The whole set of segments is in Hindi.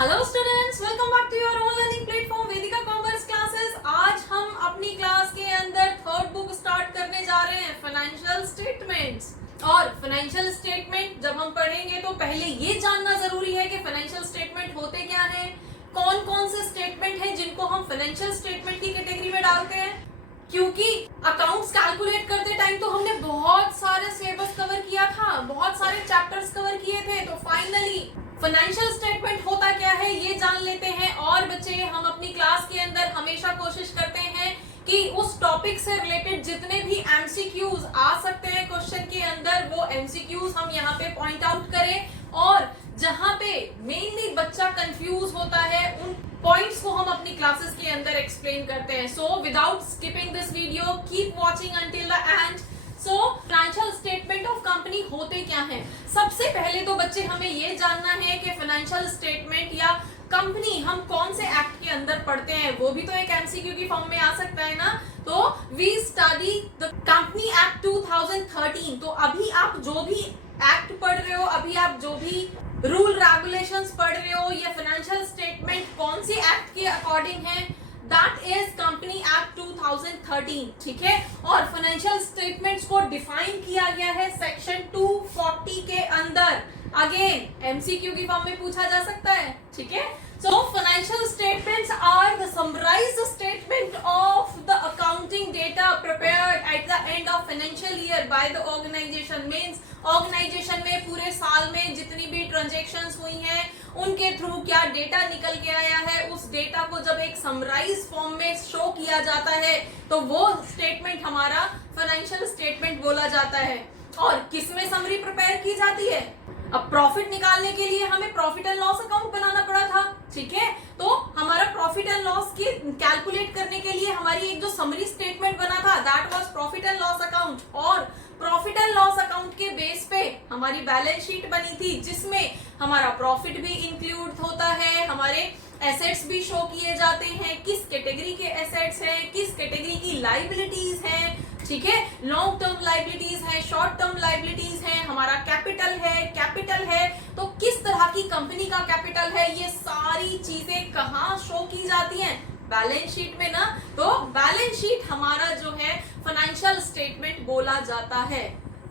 Hello students, welcome back to your own learning platform Vedika commerce classes. आज हम अपनी क्लास के अंदर थर्ड बुक स्टार्ट करने जा रहे हैं, फाइनेंशियल स्टेटमेंट्स। और फाइनेंशियल स्टेटमेंट जब हम पढ़ेंगे तो पहले ये जानना जरूरी है कि फाइनेंशियल स्टेटमेंट होते क्या है, कौन कौन से स्टेटमेंट हैं जिनको हम फाइनेंशियल स्टेटमेंट की कैटेगरी में डालते हैं। क्योंकि अकाउंट्स कैलकुलेट करते टाइम तो हमने बहुत सारे सिलेबस कवर किया था, बहुत सारे चैप्टर्स कवर किए थे, तो फाइनली फाइनेंशियल स्टेटमेंट होता क्या है ये जान लेते हैं। और बच्चे, हम अपनी क्लास के अंदर हमेशा कोशिश करते हैं कि उस टॉपिक से रिलेटेड जितने भी एमसीक्यूज आ सकते हैं क्वेश्चन के अंदर, वो एमसीक्यूज हम यहाँ पे पॉइंट आउट करें। और जहां पे मेनली बच्चा कंफ्यूज होता है उन पॉइंट्स को हम अपनी क्लासेस के अंदर एक्सप्लेन करते हैं। So without skipping this video, keep watching until the end. So financial statement of company होते क्या हैं? सबसे पहले तो बच्चे हमें ये जानना है कि फाइनेंशियल स्टेटमेंट या कंपनी हम कौन से एक्ट के अंदर पढ़ते हैं, वो भी तो एक एमसीक्यू की फॉर्म में आ सकता है ना। तो we study the company act 2013। तो अभी आप जो भी एक्ट पढ़ रहे हो, अभी आप जो भी रूल रेगुलेशंस पढ़ रहे हो, ये फाइनेंशियल स्टेटमेंट कौन सी एक्ट के अकॉर्डिंग है, दैट इज कंपनी एक्ट 2013। ठीक है। और फाइनेंशियल स्टेटमेंट्स को डिफाइन किया गया है सेक्शन 240 के अंदर। अगेन एमसीक्यू की फॉर्म में पूछा जा सकता है। ठीक है। So financial statements are the summarized statement of the accounting data prepared at the end of financial year by the organization. Means organization में पूरे साल में जितनी भी ट्रांजैक्शंस हुई हैं उनके थ्रू क्या डेटा निकल के आया है, उस डेटा को जब एक समराइज फॉर्म में शो किया जाता है तो वो स्टेटमेंट हमारा फाइनेंशियल स्टेटमेंट बोला जाता है। और किसमें समरी प्रिपेयर की जाती है? अब प्रॉफिट निकालने के लिए हमें प्रॉफिट एंड लॉस अकाउंट बनाना पड़ा था। ठीक है। तो हमारा प्रॉफिट एंड लॉस की कैलकुलेट करने के लिए हमारी एक जो समरी स्टेटमेंट बना था, that was profit and loss account. और प्रॉफिट एंड लॉस अकाउंट के बेस पे हमारी बैलेंस शीट बनी थी, जिसमें हमारा प्रॉफिट भी इंक्लूड होता है, हमारे एसेट्स भी शो किए जाते हैं, किस कैटेगरी के एसेट्स हैं, किस कैटेगरी की लाइबिलिटीज हैं। ठीक है। लॉन्ग टर्म लाइबिलिटीज है, शॉर्ट टर्म लाइबिलिटीज है, हमारा कैपिटल है, तो किस तरह की कंपनी का कैपिटल है, ये सारी चीजें कहाँ शो की जाती हैं? बैलेंस शीट में ना। तो बैलेंस शीट हमारा जो है फाइनेंशियल स्टेटमेंट बोला जाता है।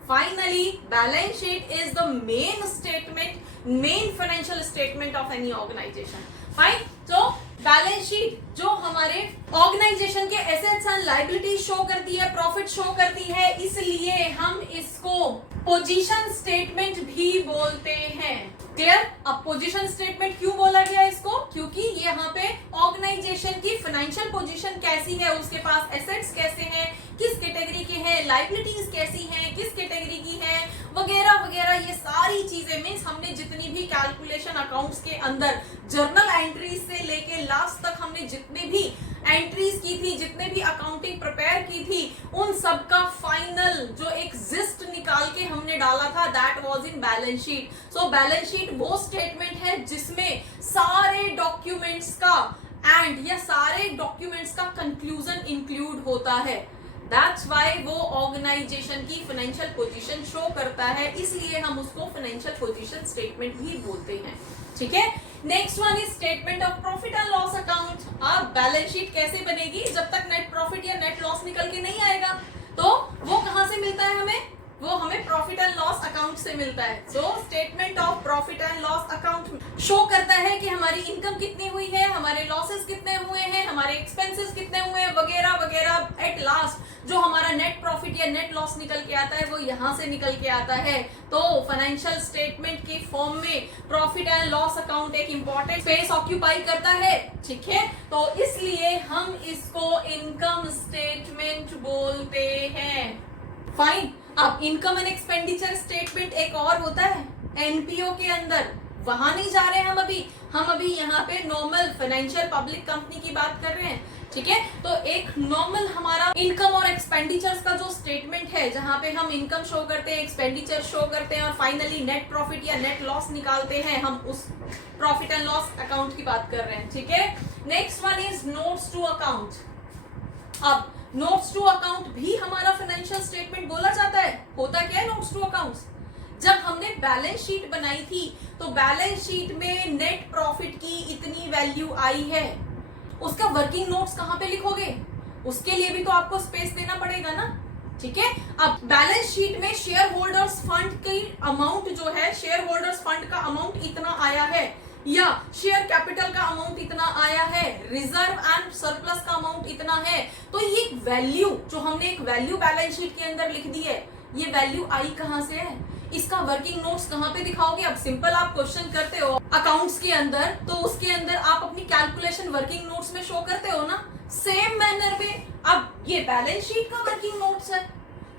Finally balance sheet is the main statement, main financial statement of any organization. Fine. तो बैलेंस शीट जो हमारे ऑर्गेनाइजेशन के एसेट्स एंड लायबिलिटीज शो करती है, प्रॉफिट शो करती है, इसलिए हम इसको पोजीशन स्टेटमेंट भी बोलते हैं। क्लियर? अब पोजीशन स्टेटमेंट क्यों बोला गया इसको? क्योंकि यहाँ पे ऑर्गेनाइजेशन की फाइनेंशियल पोजीशन कैसी है, उसके पास एसेट्स कैसे हैं, किस कैटेगरी के हैं, लाइबिलिटीज कैसी हैं, किस कैटेगरी की हैं, वगैरह वगैरह, ये सारी चीजें मीन्स हमने जितनी भी कैलकुलेशन अकाउंट्स के अंदर जर्नल एंट्रीज से लेके लास्ट तक हमने जितने भी एंट्रीज की थी, जितने भी अकाउंटिंग प्रिपेयर की थी, उन सब का फाइनल जो एक जिस्ट निकाल के हमने डाला था, that was in balance sheet. So balance sheet वो स्टेटमेंट है जिसमें सारे डॉक्यूमेंट्स का एंड या सारे डॉक्यूमेंट्स का कंक्लूजन इंक्लूड होता है। That's why वो ऑर्गेनाइजेशन की फाइनेंशियल पोजीशन शो करता है, इसलिए हम उसको फाइनेंशियल पोजीशन स्टेटमेंट भी बोलते हैं। ठीक है। Next one is statement of profit and loss account. अब बैलेंस शीट कैसे बनेगी जब तक नेट प्रॉफिट या नेट लॉस निकल के नहीं आएगा? तो वो कहां से मिलता है हमें? वो हमें प्रॉफिट एंड लॉस अकाउंट से मिलता है। So statement of profit and loss account show करता है कि हमारी इनकम कितनी हुई है, हमारे लॉसेस कितने हुए हैं, हमारे एक्सपेंसेस कितने हुए हैं, वगैरह वगैरह। एट लास्ट जो हमारा नेट प्रॉफिट या नेट लॉस निकल के आता है वो यहाँ से निकल के आता है। तो फाइनेंशियल स्टेटमेंट की फॉर्म में प्रॉफिट एंड लॉस अकाउंट एक इंपॉर्टेंट स्पेस ऑक्यूपाई करता है। ठीक है। तो इसलिए हम इसको इनकम स्टेटमेंट बोलते हैं। फाइन। अब इनकम एंड एक्सपेंडिचर स्टेटमेंट एक और होता है एनपीओ के अंदर, वहां नहीं जा रहे हम अभी यहाँ पे नॉर्मल फाइनेंशियल पब्लिक कंपनी की बात कर रहे हैं। ठीक है। तो एक नॉर्मल हमारा इनकम और एक्सपेंडिचर्स का जो स्टेटमेंट है, जहां पे हम इनकम शो करते हैं, एक्सपेंडिचर शो करते हैं और फाइनली नेट प्रॉफिट या नेट लॉस निकालते हैं, हम उस प्रॉफिट एंड लॉस अकाउंट की बात कर रहे हैं। ठीक है। Next one is notes to account. अब नोट्स टू अकाउंट भी हमारा फाइनेंशियल स्टेटमेंट बोला जाता है। होता क्या है नोट्स टू अकाउंट्स? जब हमने बैलेंस शीट बनाई थी तो बैलेंस शीट में नेट प्रॉफिट की इतनी वैल्यू आई है, उसका वर्किंग नोट्स कहां पे लिखोगे? उसके लिए भी तो आपको स्पेस देना पड़ेगा ना, ठीक है। अब बैलेंस शीट में शेयर होल्डर्स फंड की अमाउंट जो है, शेयर होल्डर्स फंड का अमाउंट इतना आया है, या शेयर कैपिटल का अमाउंट इतना आया है, रिजर्व एंड सरप्लस का अमाउंट इतना है, तो ये वैल्यू जो हमने एक वैल्यू बैलेंस शीट के अंदर लिख दी है, ये वैल्यू आई कहां से है? इसका वर्किंग नोट्स कहां पे दिखाओगे? अब सिंपल आप क्वेश्चन करते हो अकाउंट्स के अंदर, तो उसके अंदर आप अपनी कैलकुलेशन वर्किंग नोट्स में शो करते हो ना, सेम मैनर में अब ये बैलेंस शीट का वर्किंग नोट्स है,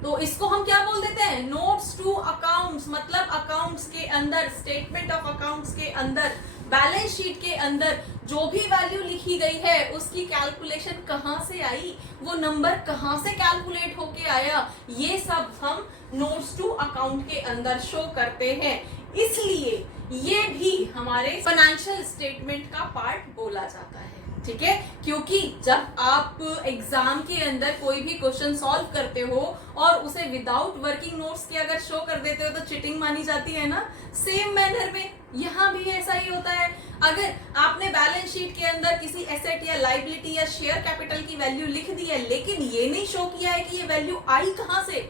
तो इसको हम क्या बोल देते हैं? नोट्स टू अकाउंट्स, मतलब अकाउंट्स के अंदर, स्टेटमेंट ऑफ अकाउंट्स के अंदर, बैलेंस शीट के अंदर जो भी वैल्यू लिखी गई है उसकी कैलकुलेशन कहां से आई, वो नंबर कहां से कैलकुलेट होके आया, ये सब हम नोट्स टू अकाउंट के अंदर शो करते हैं। इसलिए ये भी हमारे फाइनेंशियल स्टेटमेंट का पार्ट बोला जाता है, ठीक है। क्योंकि जब आप एग्जाम के अंदर कोई भी क्वेश्चन सॉल्व करते हो और उसे विदाउट वर्किंग नोट्स के अगर शो कर देते हो तो चीटिंग मानी जाती है ना, सेम मैनर में यहाँ भी ऐसा ही होता है। अगर आपने बैलेंस शीट के अंदर किसी एसेट या लाइबिलिटी या शेयर कैपिटल की वैल्यू लिख दी है, लेकिन ये नहीं शो किया है कि ये वैल्यू आई कहां से,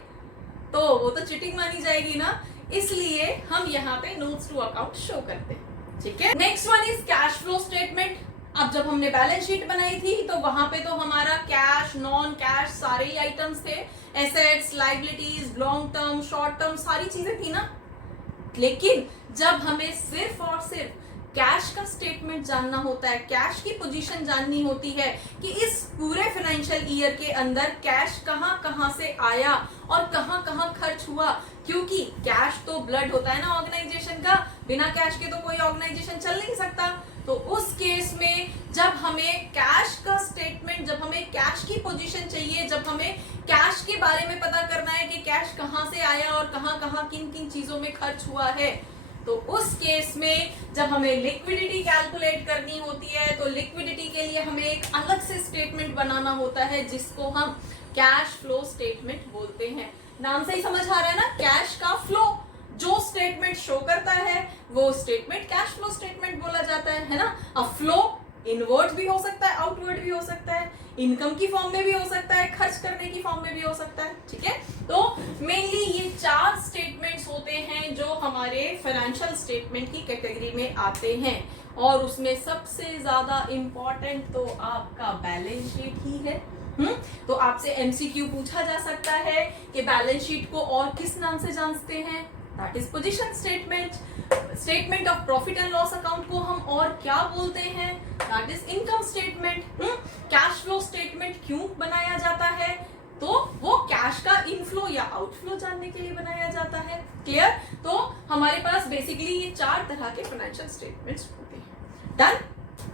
तो वो तो चीटिंग मानी जाएगी ना, इसलिए हम यहाँ पे नोट्स टू अकाउंट शो करते हैं, ठीक है। Next one is cash flow statement. अब जब हमने बैलेंस शीट बनाई थी तो वहां पे तो हमारा कैश, नॉन कैश सारे ही आइटम्स थे, assets, liabilities, long term, short term, सारी चीजें थी ना। लेकिन जब हमें सिर्फ और सिर्फ कैश का स्टेटमेंट जानना होता है, कैश की पोजीशन जाननी होती है कि इस पूरे फाइनेंशियल ईयर के अंदर कैश कहां कहां से आया और कहां कहां खर्च हुआ, क्योंकि कैश तो ब्लड होता है ना ऑर्गेनाइजेशन का, बिना कैश के तो कोई ऑर्गेनाइजेशन चल नहीं सकता। तो उस केस में जब हमें कैश का स्टेटमेंट, जब हमें कैश की पोजीशन चाहिए, जब हमें कैश के बारे में पता करना है कि कैश कहां से आया और कहां कहां किन किन चीजों में खर्च हुआ है, तो उस केस में जब हमें लिक्विडिटी कैलकुलेट करनी होती है तो लिक्विडिटी के लिए हमें एक अलग से स्टेटमेंट बनाना होता है जिसको हम कैश फ्लो स्टेटमेंट बोलते हैं। नाम से ही समझ आ रहा है ना, कैश का फ्लो जो स्टेटमेंट शो करता है वो स्टेटमेंट कैश फ्लो स्टेटमेंट बोला जाता है ना। अब फ्लो इनवर्ड भी हो सकता है, आउटवर्ड भी हो सकता है, इनकम की फॉर्म में भी हो सकता है, खर्च करने की फॉर्म में भी हो सकता है, ठीक है। तो मेनली ये 4 स्टेटमेंट्स होते हैं जो हमारे फाइनेंशियल स्टेटमेंट की कैटेगरी में आते हैं, और उसमें सबसे ज्यादा इंपॉर्टेंट तो आपका बैलेंस शीट ही है। तो आपसे एमसीक्यू पूछा जा सकता है कि बैलेंस शीट को और किस नाम से जानते हैं, that is position statement. Statement of profit and loss account को हम और क्या बोलते हैं, that is income statement. Cash flow statement क्यों बनाया जाता है, तो वो कैश का इनफ्लो या आउटफ्लो जानने के लिए बनाया जाता है। क्लियर। तो हमारे पास बेसिकली ये 4 तरह के फाइनेंशियल स्टेटमेंट्स होते हैं। डन।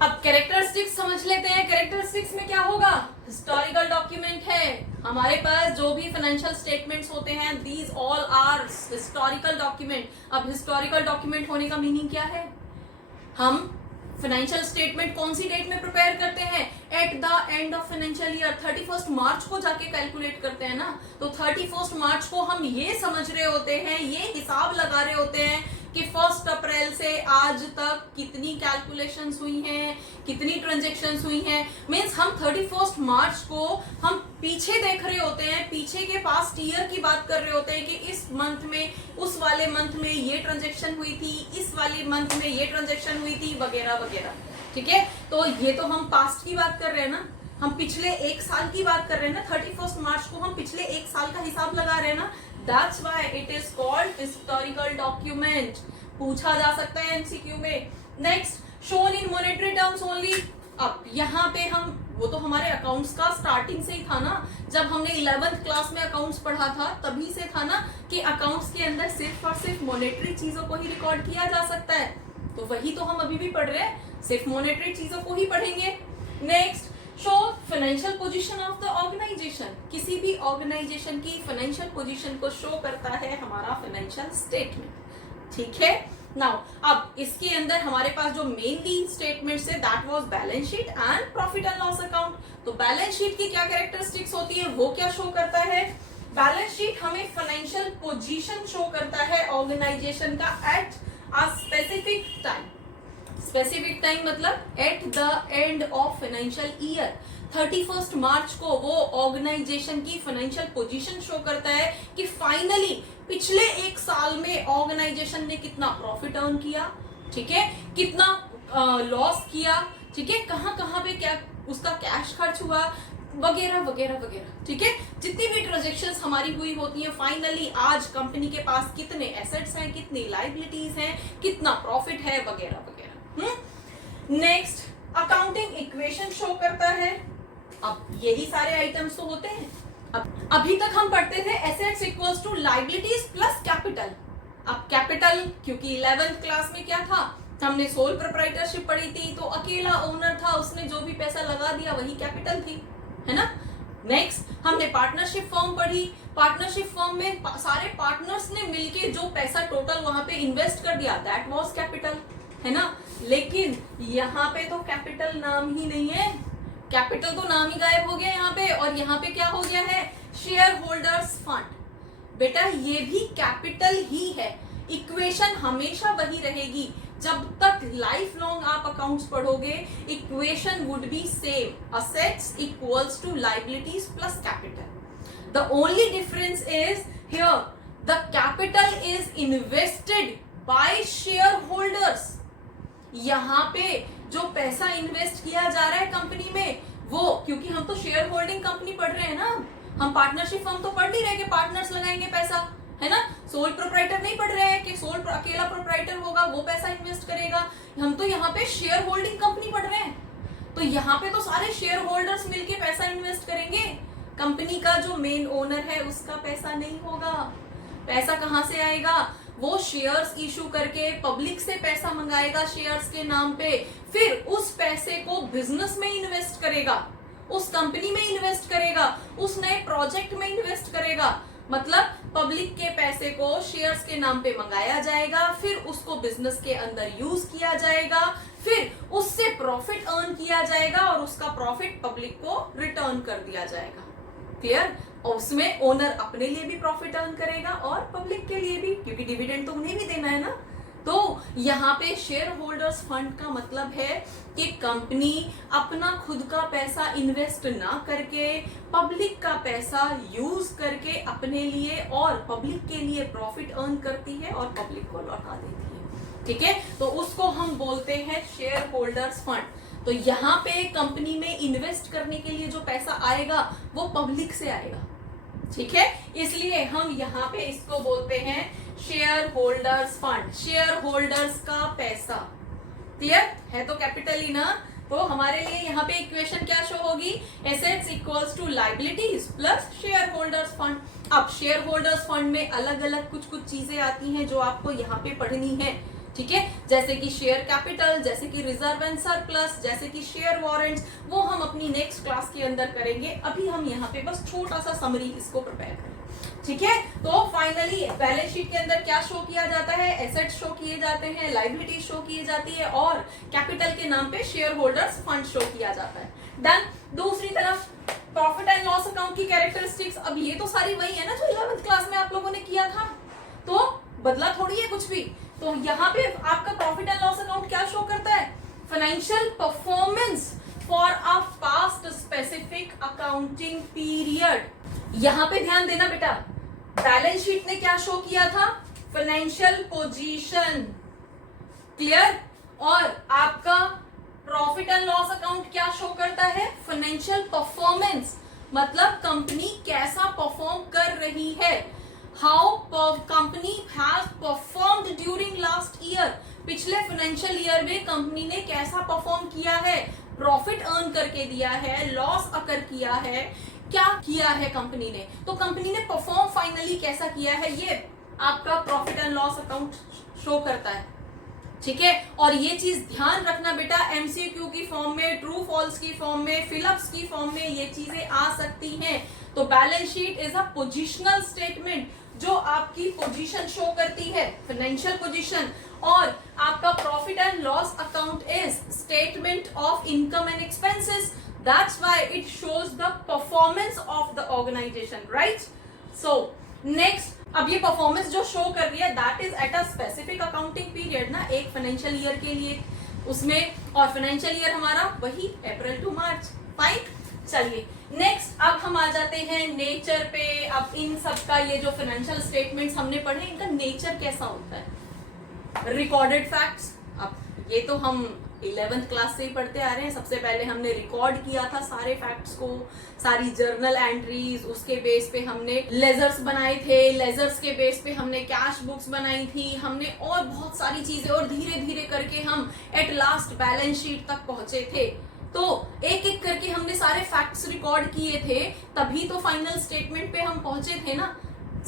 अब कैरेक्टरिस्टिक्स समझ लेते हैं। कैरेक्टरिस्टिक्स में क्या होगा, हिस्टोरिकल डॉक्यूमेंट है हमारे पास, जो भी फाइनेंशियल स्टेटमेंट्स होते हैं these all are historical document. अब हिस्टोरिकल डॉक्यूमेंट होने का मीनिंग क्या है, हम फाइनेंशियल स्टेटमेंट कौन सी डेट में प्रिपेयर करते हैं, eight the end of financial year, 31 March को जाके कैलकुलेट करते हैं ना। तो 31 मार्च को हम ये समझ रहे होते हैं, ये हिसाब लगा रहे होते हैं कि 1 अप्रैल से आज तक कितनी कैलकुलेशंस हुई हैं, कितनी ट्रांजैक्शंस हुई हैं। मींस हम 31 मार्च को हम पीछे देख रहे होते हैं, पीछे के पास्ट ईयर की बात कर रहे होते हैं कि इस मंथ में, उस वाले मंथ में ये ट्रांजैक्शन हुई थी, इस वाले मंथ में ये ट्रांजैक्शन हुई थी, वगैरह वगैरह, ठीक है। तो ये तो हम पास्ट की बात कर रहे हैं ना, हम पिछले 1 साल की बात कर रहे हैं ना। 31 मार्च को हम पिछले 1 साल का हिसाब लगा रहे हैं ना, That's why it is called historical document. पूछा जा सकता है एमसीक्यू में। Next, shown in monetary terms only. अब यहाँ पे हम, वो तो हमारे अकाउंट्स का स्टार्टिंग से ही था ना, जब हमने 11th क्लास में अकाउंट्स पढ़ा था तभी से था ना कि अकाउंट्स के अंदर सिर्फ और सिर्फ मॉनेटरी चीजों को ही रिकॉर्ड किया जा सकता है। तो वही तो हम अभी भी पढ़ रहे हैं, सिर्फ मॉनेटरी चीजों को ही पढ़ेंगे। Next, show financial position of the organisation. किसी भी ऑर्गेनाइजेशन की फाइनेंशियल पोजीशन को शो करता है हमारा फाइनेंशियल स्टेटमेंट, ठीक है। नाउ अब इसके अंदर हमारे पास जो मेनली स्टेटमेंट्स है that was balance sheet and profit and loss account. तो बैलेंस शीट की क्या कैरेक्टरिस्टिक्स होती है, वो क्या शो करता है, बैलेंस शीट हमें फाइनेंशियल पोजीशन शो करता है ऑर्गेनाइजेशन का at a specific time. Specific time मतलब at the end of financial year 31 March को वो ऑर्गेनाइजेशन की फाइनेंशियल पोजीशन शो करता है कि फाइनली पिछले एक साल में ऑर्गेनाइजेशन ने कितना प्रॉफिट अर्न किया, ठीक है, कितना लॉस किया, ठीक है, कहां कहां पे क्या उसका कैश खर्च हुआ, वगैरह वगैरह वगैरह, ठीक है। जितनी भी ट्रांजैक्शंस हमारी हुई होती हैं, फाइनली आज कंपनी के पास कितने एसेट्स हैं, कितनी लायबिलिटीज हैं, कितना प्रॉफिट है, वगैरह वगैरह। नेक्स्ट अकाउंटिंग इक्वेशन शो करता है। अब यही सारे आइटम्स तो होते हैं। अब अभी तक हम पढ़ते थे assets equals to liabilities plus capital. अब कैपिटल, क्योंकि 11th क्लास में क्या था, हमने सोल प्रोप्राइटरशिप पढ़ी थी, तो अकेला ओनर था, उसने जो भी पैसा लगा दिया वही कैपिटल थी, है ना। नेक्स्ट हमने पार्टनरशिप फर्म पढ़ी। पार्टनरशिप फर्म में सारे पार्टनर्स ने मिलके जो पैसा टोटल वहां पे इन्वेस्ट कर दिया, दैट वाज कैपिटल, है ना। लेकिन यहाँ पे तो कैपिटल नाम ही नहीं है, कैपिटल तो नाम ही गायब हो गया यहाँ पे, और यहाँ पे क्या हो गया है, शेयर होल्डर्स फंड। बेटा ये भी कैपिटल ही है, इक्वेशन हमेशा वही रहेगी जब तक लाइफ लॉन्ग आप अकाउंट्स पढ़ोगे, equation would be same, assets equals to liabilities plus capital. The only difference is here the capital is invested by share holders. यहाँ पे जो पैसा इन्वेस्ट किया जा रहा है कंपनी में, वो, क्योंकि हम तो शेयर होल्डिंग कंपनी पढ़ रहे हैं ना, हम पार्टनरशिप फर्म तो पढ़ नहीं रहे कि पार्टनर्स लगाएंगे पैसा, है ना। सोल प्रोप्राइटर नहीं पढ़ रहे हैं कि सोल अकेला प्रोप्राइटर होगा वो पैसा इन्वेस्ट करेगा, हम तो यहाँ पे शेयर होल्डिंग कंपनी पढ़ रहे हैं। तो यहाँ पे तो सारे शेयर होल्डर्स मिलके पैसा इन्वेस्ट करेंगे, कंपनी का जो मेन ओनर है उसका पैसा नहीं होगा। पैसा कहाँ से आएगा, वो शेयर्स इशू करके पब्लिक से पैसा मंगाएगा शेयर्स के नाम पे, फिर उस पैसे को बिजनेस में इन्वेस्ट करेगा, उस कंपनी में इन्वेस्ट करेगा, उस नए प्रोजेक्ट में इन्वेस्ट करेगा। मतलब पब्लिक के पैसे को शेयर्स के नाम पे मंगाया जाएगा, फिर उसको बिजनेस के अंदर यूज किया जाएगा, फिर उससे प्रॉफिट अर्न किया जाएगा और उसका प्रॉफिट पब्लिक को रिटर्न कर दिया जाएगा। क्लियर। और उसमें ओनर अपने लिए भी प्रॉफिट अर्न करेगा और पब्लिक के लिए भी, क्योंकि डिविडेंड तो उन्हें भी देना है ना। तो यहाँ पे शेयर होल्डर्स फंड का मतलब है कि कंपनी अपना खुद का पैसा इन्वेस्ट ना करके पब्लिक का पैसा यूज करके अपने लिए और पब्लिक के लिए प्रॉफिट अर्न करती है और पब्लिक को लौटा देती है, ठीक है। तो उसको हम बोलते हैं शेयर होल्डर्स फंड। तो यहाँ पे कंपनी में इन्वेस्ट करने के लिए जो पैसा आएगा वो पब्लिक से आएगा, ठीक है। इसलिए हम यहाँ पे इसको बोलते हैं share holders fund, share holders का पैसा। क्लियर है, तो कैपिटल ही ना। तो हमारे लिए यहाँ पे इक्वेशन क्या शो होगी, assets equals to liabilities plus share holders fund. अब शेयर होल्डर्स फंड में अलग अलग कुछ कुछ चीजें आती हैं जो आपको यहाँ पे पढ़नी है, ठीक है। जैसे कि शेयर कैपिटल, जैसे कि रिजर्व एंड सरप्लस, जैसे कि शेयर वारंट्स, वो हम अपनी नेक्स्ट क्लास के अंदर करेंगे। अभी हम यहाँ पे बस छोटा सा समरी इसको प्रिपेयर करें, ठीक है। तो फाइनली बैलेंस शीट के अंदर क्या शो किया जाता है, एसेट्स शो किए जाते हैं, लायबिलिटी शो की जाती है और कैपिटल के नाम पे शेयर होल्डर्स फंड शो किया जाता है। डन। दूसरी तरफ प्रॉफिट एंड लॉस अकाउंट की कैरेक्टरिस्टिक्स, अब ये तो सारी वही है ना जो 11th क्लास में आप लोगों ने किया था, तो बदला थोड़ी है कुछ भी। तो यहाँ पे आपका प्रॉफिट एंड लॉस अकाउंट क्या शो करता है, financial performance for a past specific accounting period. यहाँ पे ध्यान देना बेटा, बैलेंस शीट ने क्या शो किया था, फाइनेंशियल पोजीशन। क्लियर। और आपका प्रॉफिट एंड लॉस अकाउंट क्या शो करता है, फाइनेंशियल परफॉर्मेंस, मतलब कंपनी कैसा परफॉर्म कर रही है, how company has performed during last year, पिछले फाइनेंशियल ईयर में कंपनी ने कैसा परफॉर्म किया है, प्रॉफिट अर्न करके दिया है, लॉस अकर किया है, क्या किया है कंपनी ने, तो कंपनी ने परफॉर्म फाइनली कैसा किया है, ये आपका profit and loss account show करता है, ठीक है। और ये चीज ध्यान रखना बेटा, एमसीक्यू की फॉर्म में, ट्रू फॉल्स की फॉर्म में, फिलअप्स की फॉर्म में ये चीजें आ सकती हैं। तो balance sheet is a positional statement जो आपकी पोजीशन शो करती है, फाइनेंशियल पोजीशन, और आपका profit and loss account is statement of income and expenses, that's why it shows the performance of the organisation, right. So next, अब ये परफॉर्मेंस जो शो कर रही है that is at a specific accounting period. Period ना, एक फाइनेंशियल ईयर के लिए उसमें, और फाइनेंशियल ईयर हमारा वही अप्रैल टू मार्च। फाइन, चलिए नेक्स्ट अब हम आ जाते हैं नेचर पे। अब इन सब का ये जो फाइनेंशियल स्टेटमेंट्स हमने पढ़े, इनका नेचर कैसा होता है? रिकॉर्डेड फैक्ट्स, अब ये तो हम 11th क्लास से ही पढ़ते आ रहे हैं। सबसे पहले हमने रिकॉर्ड किया था सारे फैक्ट्स को, सारी जर्नल एंट्रीज, उसके बेस पे हमने लेजर्स बनाए थे, लेजर्स के बेस पे हमने कैश बुक्स बनाई थी, हमने और बहुत सारी चीजें, और धीरे धीरे करके हम एट लास्ट बैलेंस शीट तक पहुंचे थे। तो एक एक करके हमने सारे फैक्ट्स रिकॉर्ड किए थे, तभी तो फाइनल स्टेटमेंट पे हम पहुंचे थे ना।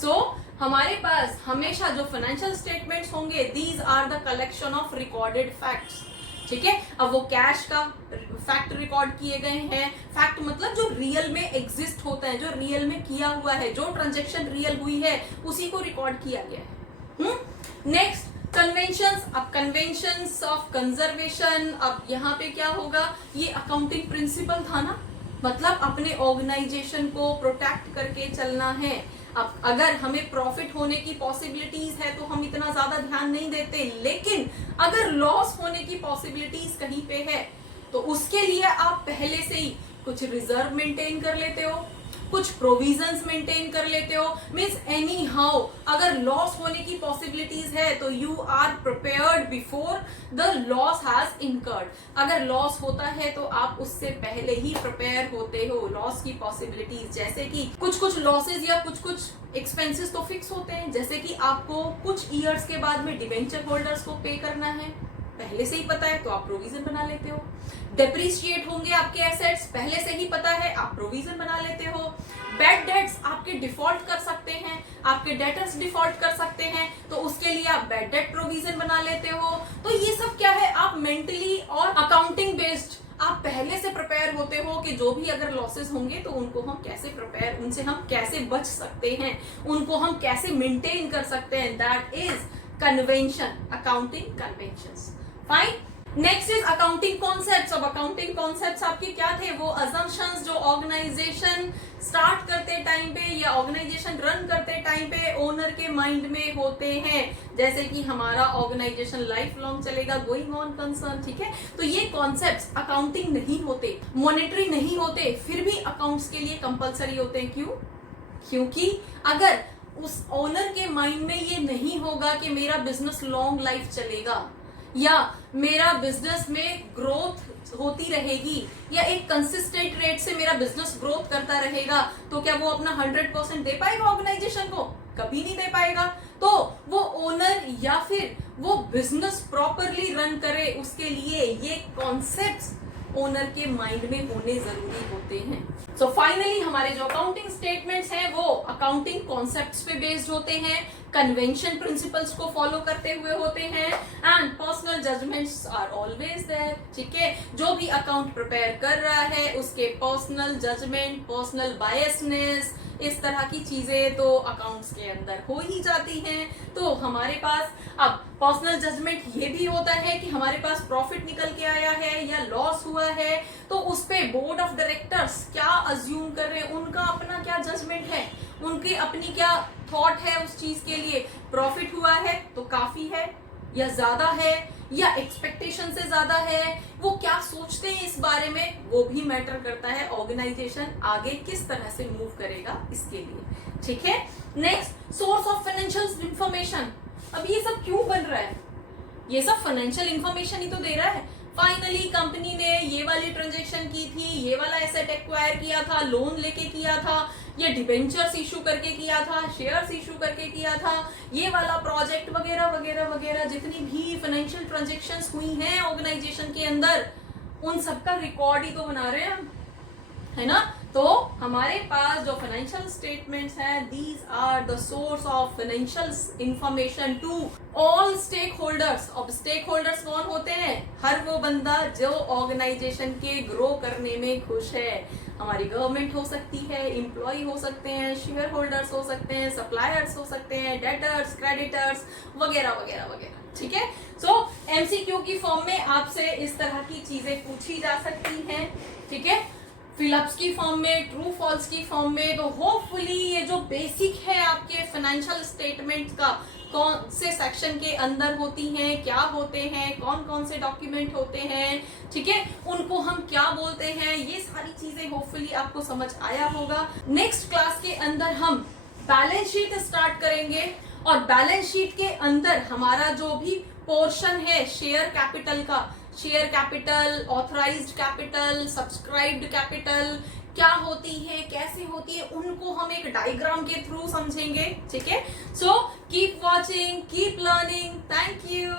सो हमारे पास हमेशा जो फाइनेंशियल स्टेटमेंट्स होंगे, these are the collection of recorded facts. ठीक है, अब वो कैश का फैक्ट रिकॉर्ड किए गए हैं, फैक्ट मतलब जो रियल में एग्जिस्ट होता है, जो रियल में किया हुआ है, जो ट्रांजैक्शन रियल हुई है, उसी को रिकॉर्ड किया गया है। Next conventions. अब कन्वेंशंस ऑफ कंजर्वेशन, अब यहाँ पे क्या होगा, ये अकाउंटिंग प्रिंसिपल था ना, मतलब अपने ऑर्गेनाइजेशन को प्रोटेक्ट करके चलना है। अब अगर हमें प्रॉफिट होने की पॉसिबिलिटीज है तो हम इतना ज्यादा ध्यान नहीं देते, लेकिन अगर लॉस होने की पॉसिबिलिटीज कहीं पे है तो उसके लिए आप पहले से ही कुछ रिजर्व मेंटेन कर लेते हो, कुछ प्रोविजंस मेंटेन कर लेते हो। मीन्स एनी हाउ अगर लॉस होने की पॉसिबिलिटीज है तो you are prepared before the loss has incurred. अगर लॉस होता है तो आप उससे पहले ही प्रिपेयर होते हो लॉस की पॉसिबिलिटीज। जैसे कि कुछ लॉसेज या कुछ एक्सपेंसेस तो फिक्स होते हैं, जैसे कि आपको कुछ ईयर्स के बाद में डिवेंचर होल्डर्स को पे करना है, पहले से ही पता है तो आप प्रोविजन बना लेते हो। डेप्रिशिएट होंगे आपके एसेट्स, पहले से ही पता है, आप प्रोविजन बना लेते हो। बैड डेट्स आपके डिफॉल्ट कर सकते हैं, आपके डेटर्स डिफॉल्ट कर सकते हैं, तो उसके लिए आप बैड डेट प्रोविजन बना लेते हो। तो ये सब क्या है, आप मेंटली और अकाउंटिंग बेस्ड आप पहले से प्रिपेयर होते हो कि जो भी अगर लॉसेस होंगे तो उनको हम कैसे प्रिपेयर, उनसे हम कैसे बच सकते हैं, उनको हम कैसे मेंटेन कर सकते हैं। That is convention, accounting conventions. Fine, next is accounting concepts. अब अकाउंटिंग कॉन्सेप्ट्स आपके क्या थे, वो अजम्पशंस जो ऑर्गेनाइजेशन स्टार्ट करते टाइम पे या ऑर्गेनाइजेशन रन करते टाइम पे ओनर के माइंड में होते हैं। जैसे कि हमारा ऑर्गेनाइजेशन लाइफ लॉन्ग चलेगा, गोइंग ऑन कंसर्न। ठीक है, तो ये कॉन्सेप्ट्स अकाउंटिंग नहीं होते, मॉनेटरी नहीं होते, फिर भी अकाउंट्स के लिए कंपलसरी होते हैं। क्यों? क्योंकि अगर उस ओनर के माइंड में ये नहीं होगा कि मेरा बिजनेस लॉन्ग लाइफ चलेगा या मेरा बिजनेस में ग्रोथ होती रहेगी या एक कंसिस्टेंट रेट से मेरा बिजनेस ग्रोथ करता रहेगा, तो क्या वो अपना 100% दे पाएगा ऑर्गेनाइजेशन को? कभी नहीं दे पाएगा। तो वो ओनर या फिर वो बिजनेस प्रॉपरली रन करे, उसके लिए ये कॉन्सेप्ट्स ओनर के माइंड में होने जरूरी होते हैं। सो फाइनली हमारे जो अकाउंटिंग स्टेटमेंट्स हैं वो अकाउंटिंग कॉन्सेप्ट्स पे बेस्ड होते हैं, कन्वेंशन प्रिंसिपल्स को फॉलो करते हुए होते हैं, and personal judgements are always there. ठीक है, जो भी अकाउंट प्रिपेयर कर रहा है उसके पर्सनल जजमेंट, पर्सनल बायसनेस, इस तरह की चीजें तो अकाउंट्स के अंदर हो ही जाती हैं। तो हमारे पास अब पर्सनल जजमेंट ये भी होता है कि हमारे पास प्रॉफिट निकल के आया है या लॉस हुआ है, तो उस पे बोर्ड ऑफ डायरेक्टर्स क्या अज्यूम कर रहे हैं, उनका अपना क्या जजमेंट है, उनकी अपनी क्या थॉट है उस चीज के लिए। प्रॉफिट हुआ है तो काफी है या ज्यादा है या एक्सपेक्टेशन से ज्यादा है, वो क्या सोचते हैं इस बारे में, वो भी मैटर करता है। ऑर्गेनाइजेशन आगे किस तरह से मूव करेगा इसके लिए। ठीक है, next source of financial information. अब ये सब क्यों बन रहा है? ये सब फाइनेंशियल इंफॉर्मेशन ही तो दे रहा है। फाइनली कंपनी ने ये वाली ट्रांजैक्शन की थी, ये वाला एसेट एक्वायर किया था, लोन लेके किया था, ये डिबेंचर्स इशू करके किया था, शेयर्स इशू करके किया था, ये वाला प्रोजेक्ट वगैरह वगैरह वगैरह, जितनी भी फाइनेंशियल ट्रांजैक्शंस हुई हैं ऑर्गेनाइजेशन के अंदर, उन सबका रिकॉर्ड ही तो बना रहे हैं हम, है ना। तो हमारे पास जो फाइनेंशियल स्टेटमेंट्स हैं, these are the source of financial information to all stake holders. अब स्टेक होल्डर्स कौन होते हैं? हर वो बंदा जो ऑर्गेनाइजेशन के ग्रो करने में खुश है। हमारी गवर्नमेंट हो सकती है, एम्प्लॉय हो सकते हैं, शेयर होल्डर्स हो सकते हैं, सप्लायर्स हो सकते हैं, डेटर्स, क्रेडिटर्स वगैरह वगैरह वगैरह। ठीक है, सो एमसीक्यू की फॉर्म में आपसे इस तरह की चीजें पूछी जा सकती हैं। ठीक है, फिलअप्स की फॉर्म में, ट्रू फॉल्स की फॉर्म में। तो होपफुली ये जो बेसिक है आपके फाइनेंशियल स्टेटमेंट का कौन से सेक्शन के अंदर होती हैं, क्या होते हैं, कौन कौन से डॉक्यूमेंट होते हैं, ठीक है, उनको हम क्या बोलते हैं, ये सारी चीजें होपफुली आपको समझ आया होगा। नेक्स्ट क्लास के अंदर हम बैलेंस शीट स्टार्ट करेंगे और बैलेंस शीट के अंदर हमारा जो भी पोर्शन है शेयर कैपिटल का, share capital, authorised capital, subscribed capital क्या होती है, कैसे होती है, उनको हम एक डायग्राम के थ्रू समझेंगे, ठीक है। So keep watching, keep learning, thank you.